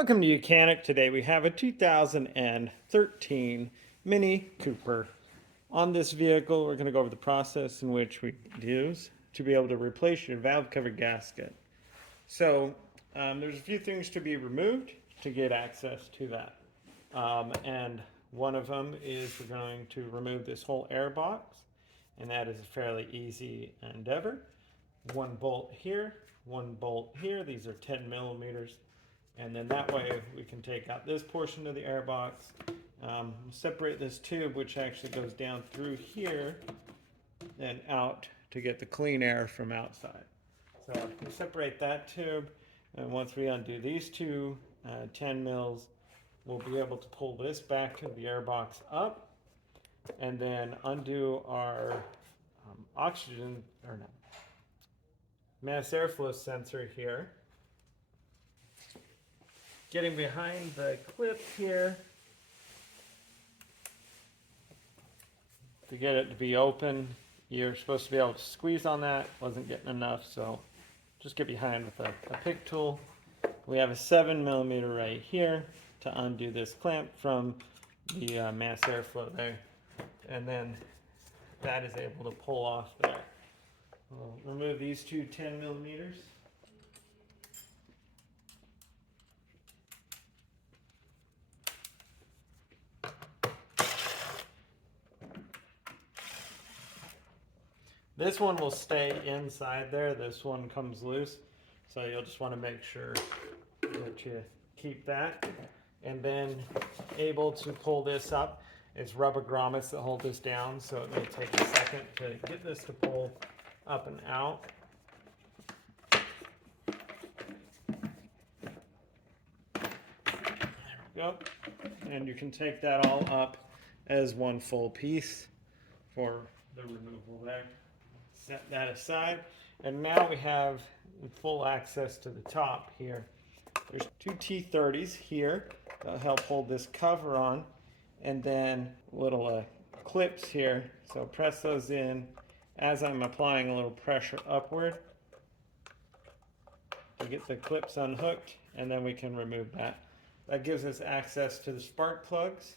Welcome to Mechanic. Today we have a 2013 Mini Cooper. On this vehicle, we're going to go over the process in which we use to be able to replace your valve cover gasket. So there's a few things to be removed to get access to that. And one of them is we're going to remove this whole air box, and that is a fairly easy endeavor. One bolt here, one bolt here. These are 10 millimeters. And then that way we can take out this portion of the air box, separate this tube, which actually goes down through here and out to get the clean air from outside. So we separate that tube, and once we undo these two 10 mils, we'll be able to pull this back to the air box up, and then undo our mass airflow sensor here. Getting behind the clip here to get it to be open, you're supposed to be able to squeeze on that. Wasn't getting enough, so just get behind with a pick tool. We have a 7 millimeter right here to undo this clamp from the mass airflow there, and then that is able to pull off there. We'll remove these two 10 millimeters. This one will stay inside there. This one comes loose. So you'll just want to make sure that you keep that. And then able to pull this up. It's rubber grommets that hold this down. So it may take a second to get this to pull up and out. There we go. And you can take that all up as one full piece for the removal there. Set that aside, and now we have full access to the top here. There's two T30s here that'll help hold this cover on, and then little clips here. So press those in as I'm applying a little pressure upward to get the clips unhooked, and then we can remove that. That gives us access to the spark plugs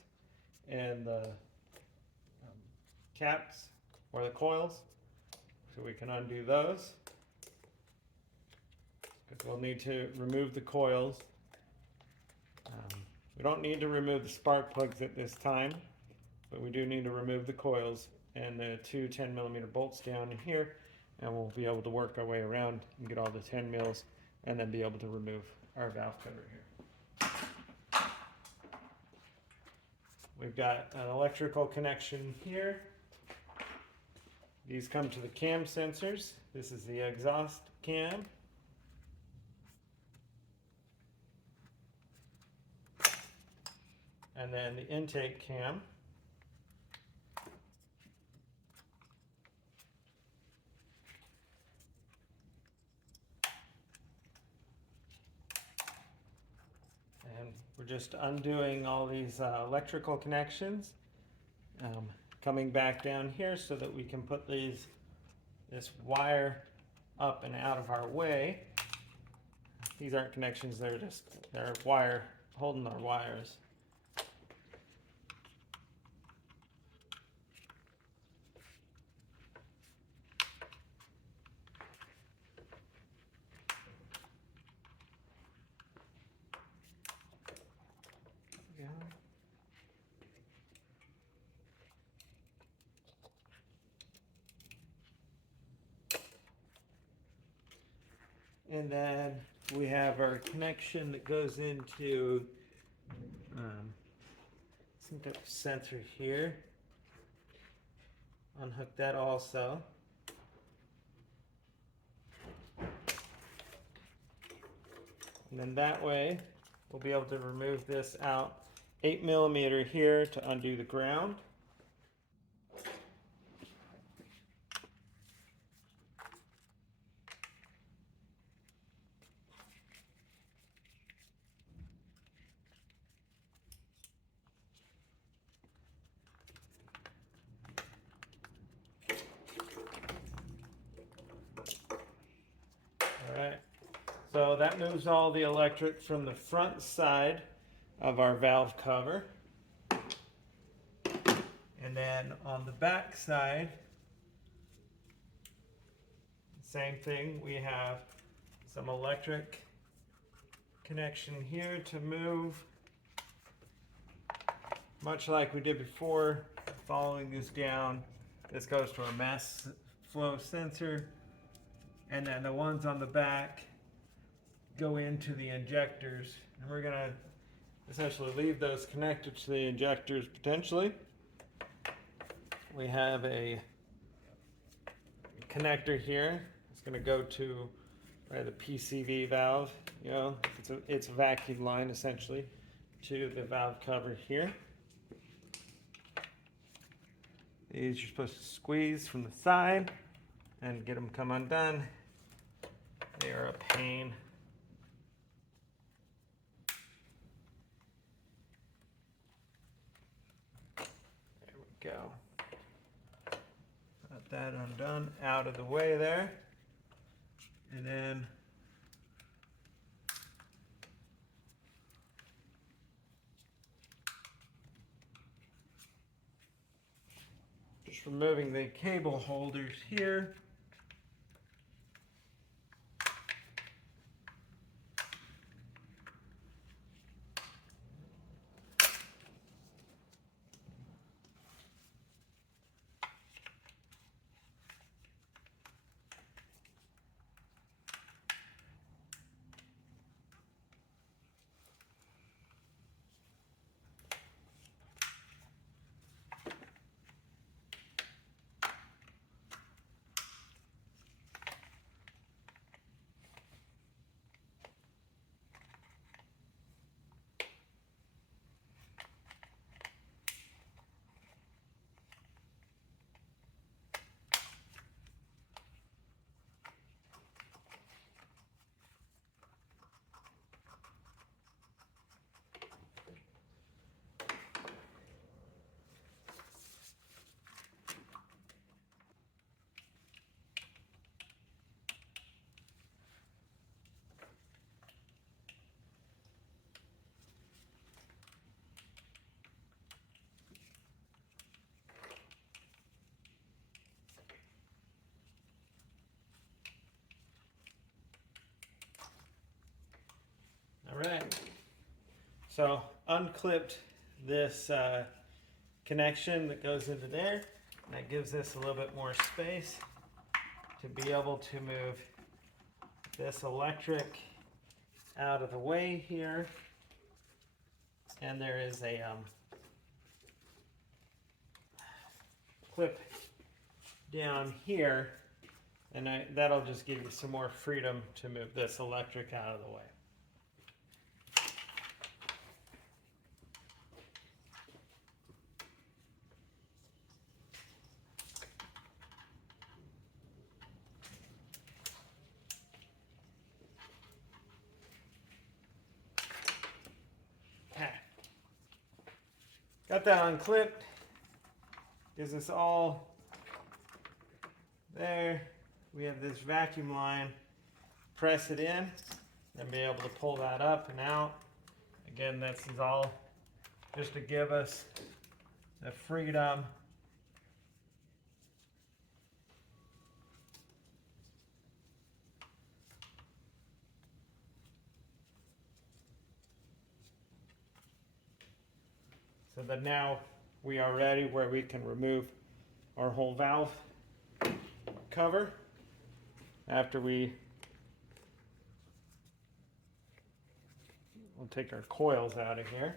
and the caps or the coils. So we can undo those, because we'll need to remove the coils. We don't need to remove the spark plugs at this time, but we do need to remove the coils and the two 10 millimeter bolts down in here, and we'll be able to work our way around and get all the 10 mils and then be able to remove our valve cover here. We've got an electrical connection here. These come to the cam sensors. This is the exhaust cam. And then the intake cam. And we're just undoing all these electrical connections. Coming back down here so that we can put this wire up and out of our way. These aren't connections, they're wire holding our wires. And then we have our connection that goes into some type of sensor here. Unhook that also. And then that way we'll be able to remove this out 8 millimeter here to undo the ground. So that moves all the electric from the front side of our valve cover. And then on the back side, same thing, we have some electric connection here to move, much like we did before, following this down. This goes to our mass flow sensor, and then the ones on the back go into the injectors, and we're going to essentially leave those connected to the injectors potentially. We have a connector here. It's going to go to the PCV valve. You know, it's a vacuum line essentially to the valve cover here. These you're supposed to squeeze from the side and get them come undone. They are a pain. There we go. Got that undone, out of the way there. And then just removing the cable holders here. All right, so unclipped this connection that goes into there. And that gives us a little bit more space to be able to move this electric out of the way here. And there is a clip down here, and that'll just give you some more freedom to move this electric out of the way. Got that unclipped. Gives us all there. We have this vacuum line. Press it in and be able to pull that up and out. Again, this is all just to give us the freedom so that now we are ready where we can remove our whole valve cover after we'll take our coils out of here.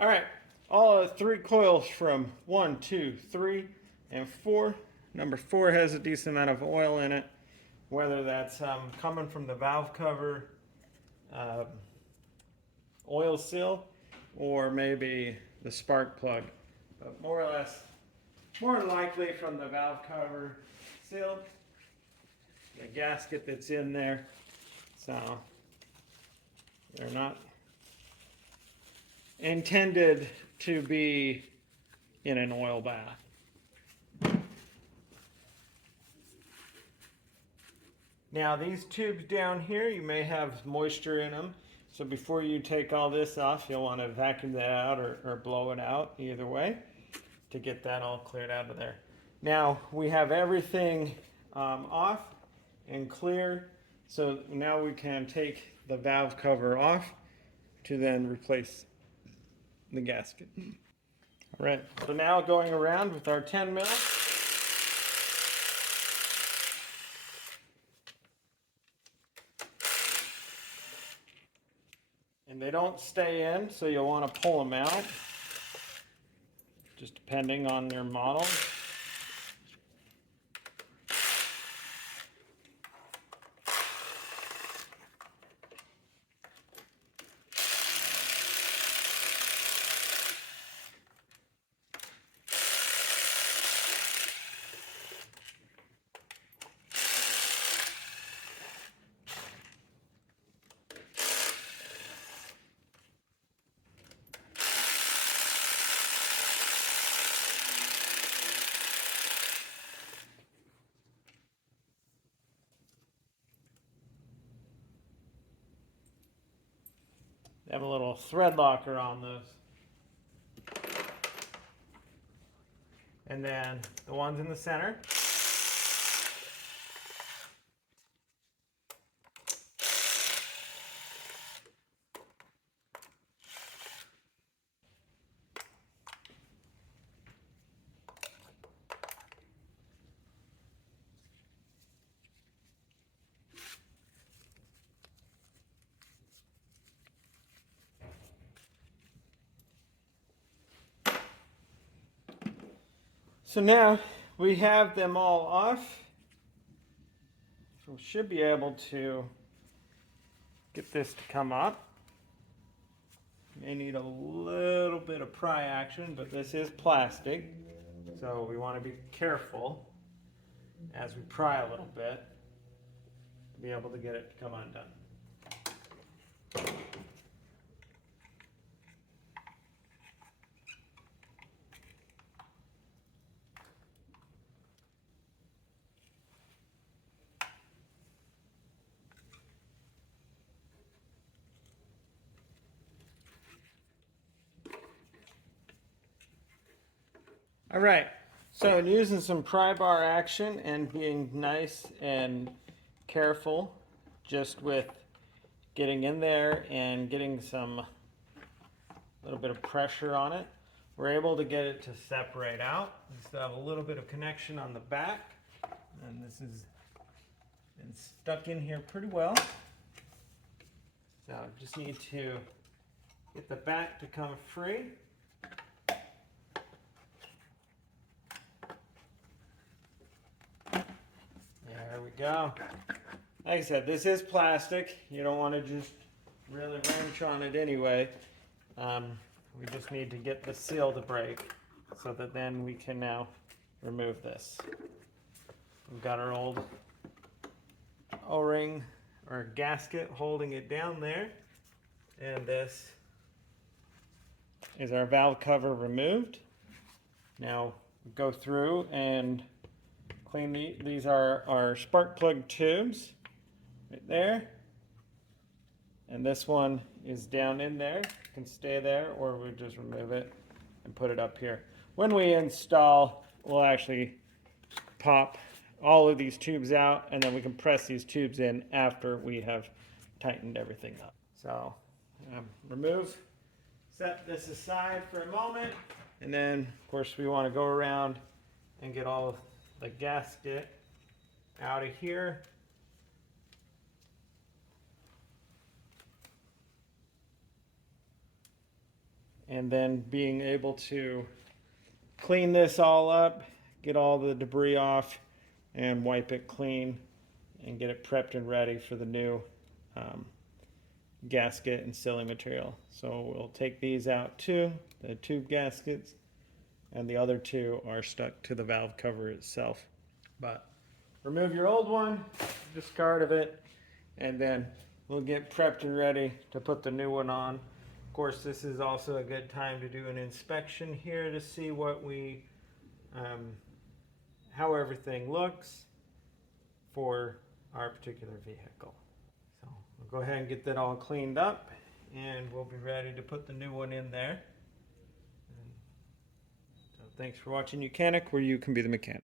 All right, all 3 coils from 1, 2, 3, and 4. Number 4 has a decent amount of oil in it, whether that's coming from the valve cover uh, oil seal or maybe the spark plug, but more or less, more likely from the valve cover seal, the gasket that's in there. So they're not intended to be in an oil bath. Now these tubes down here, you may have moisture in them. So before you take all this off, you'll want to vacuum that out or blow it out, either way, to get that all cleared out of there. Now we have everything off and clear. So now we can take the valve cover off to then replace the gasket. All right, so now going around with our 10 mil. And they don't stay in, so you'll want to pull them out, just depending on their model. They have a little thread locker on those. And then the ones in the center. So now we have them all off. So we should be able to get this to come up. May need a little bit of pry action, but this is plastic, so we want to be careful as we pry a little bit to be able to get it to come undone. All right, so using some pry bar action and being nice and careful just with getting in there and getting some little bit of pressure on it, we're able to get it to separate out. We still have a little bit of connection on the back, and this has been stuck in here pretty well. So just need to get the back to come free. There we go. Like I said, this is plastic. You don't want to just really wrench on it anyway. We just need to get the seal to break so that then we can now remove this. We've got our old O-ring or gasket holding it down there. And this is our valve cover removed. Now go through and clean these are our spark plug tubes right there. And this one is down in there. It can stay there, or we just remove it and put it up here. When we install, we'll actually pop all of these tubes out, and then we can press these tubes in after we have tightened everything up. So set this aside for a moment, and then of course we want to go around and get all of the gasket out of here. and then being able to clean this all up, get all the debris off, and wipe it clean and get it prepped and ready for the new gasket and sealing material. So we'll take these out too, the tube gaskets, and the other two are stuck to the valve cover itself. But remove your old one, discard of it, and then we'll get prepped and ready to put the new one on. Of course, this is also a good time to do an inspection here to see what how everything looks for our particular vehicle. So we'll go ahead and get that all cleaned up, and we'll be ready to put the new one in there. So thanks for watching Mechanic, where you can be the mechanic.